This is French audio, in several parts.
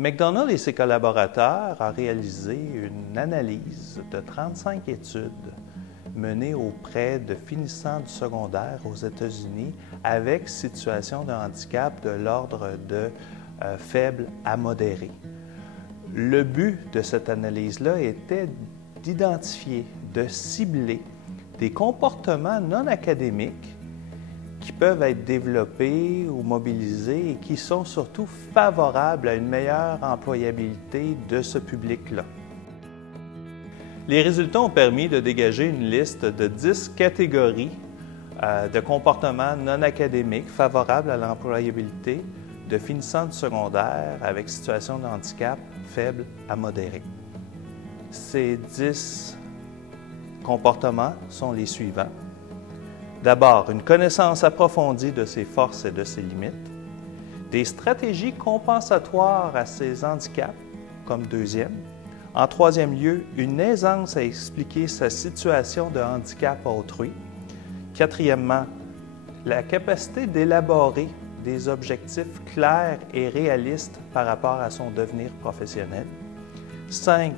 McDonald et ses collaborateurs ont réalisé une analyse de 35 études menées auprès de finissants du secondaire aux États-Unis avec situation de handicap de l'ordre de faible à modéré. Le but de cette analyse-là était d'identifier, de cibler des comportements non académiques qui peuvent être développés ou mobilisés et qui sont surtout favorables à une meilleure employabilité de ce public-là. Les résultats ont permis de dégager une liste de 10 catégories de comportements non académiques favorables à l'employabilité de finissants du secondaire avec situation de handicap faible à modéré. Ces 10 comportements sont les suivants. D'abord, une connaissance approfondie de ses forces et de ses limites, des stratégies compensatoires à ses handicaps, comme deuxième. En troisième lieu, une aisance à expliquer sa situation de handicap à autrui. Quatrièmement, la capacité d'élaborer des objectifs clairs et réalistes par rapport à son devenir professionnel. 5.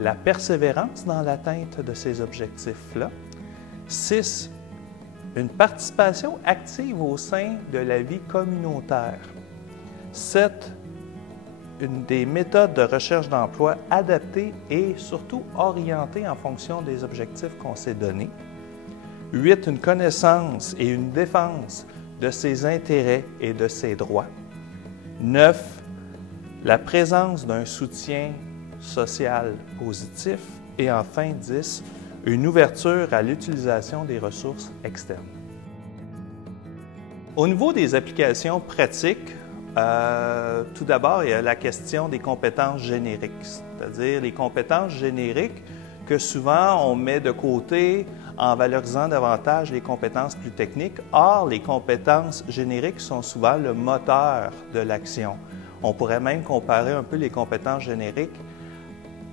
La persévérance dans l'atteinte de ces objectifs-là. 6. Une participation active au sein de la vie communautaire. 7. Des méthodes de recherche d'emploi adaptées et surtout orientées en fonction des objectifs qu'on s'est donnés. 8. Une connaissance et une défense de ses intérêts et de ses droits. 9. La présence d'un soutien social positif. Et enfin, 10. Une ouverture à l'utilisation des ressources externes. Au niveau des applications pratiques, tout d'abord, il y a la question des compétences génériques, c'est-à-dire les compétences génériques que souvent on met de côté en valorisant davantage les compétences plus techniques. Or, les compétences génériques sont souvent le moteur de l'action. On pourrait même comparer un peu les compétences génériques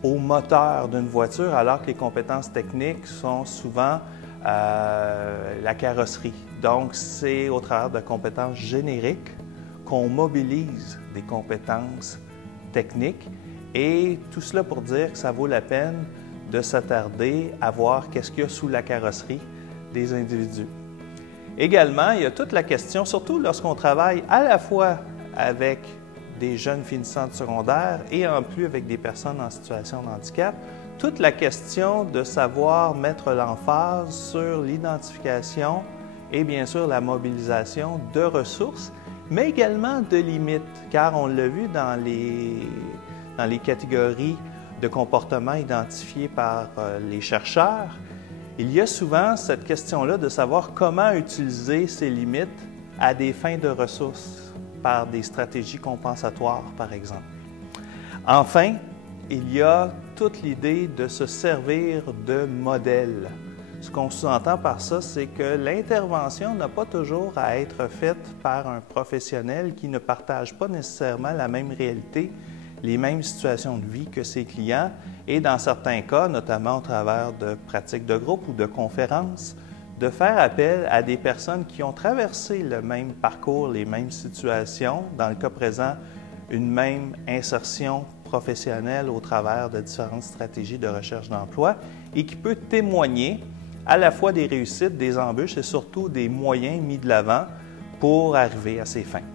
au moteur d'une voiture, alors que les compétences techniques sont souvent la carrosserie. Donc, c'est au travers de compétences génériques qu'on mobilise des compétences techniques et tout cela pour dire que ça vaut la peine de s'attarder à voir qu'est-ce qu'il y a sous la carrosserie des individus. Également, il y a toute la question, surtout lorsqu'on travaille à la fois avec des jeunes finissants de secondaire et en plus avec des personnes en situation de handicap, toute la question de savoir mettre l'emphase sur l'identification et bien sûr la mobilisation de ressources, mais également de limites, car on l'a vu dans les catégories de comportements identifiés par les chercheurs, il y a souvent cette question-là de savoir comment utiliser ces limites à des fins de ressources, par des stratégies compensatoires, par exemple. Enfin, il y a toute l'idée de se servir de modèles. Ce qu'on sous-entend par ça, c'est que l'intervention n'a pas toujours à être faite par un professionnel qui ne partage pas nécessairement la même réalité, les mêmes situations de vie que ses clients et dans certains cas, notamment au travers de pratiques de groupe ou de conférences, de faire appel à des personnes qui ont traversé le même parcours, les mêmes situations, dans le cas présent, une même insertion professionnelle au travers de différentes stratégies de recherche d'emploi et qui peut témoigner à la fois des réussites, des embûches et surtout des moyens mis de l'avant pour arriver à ses fins.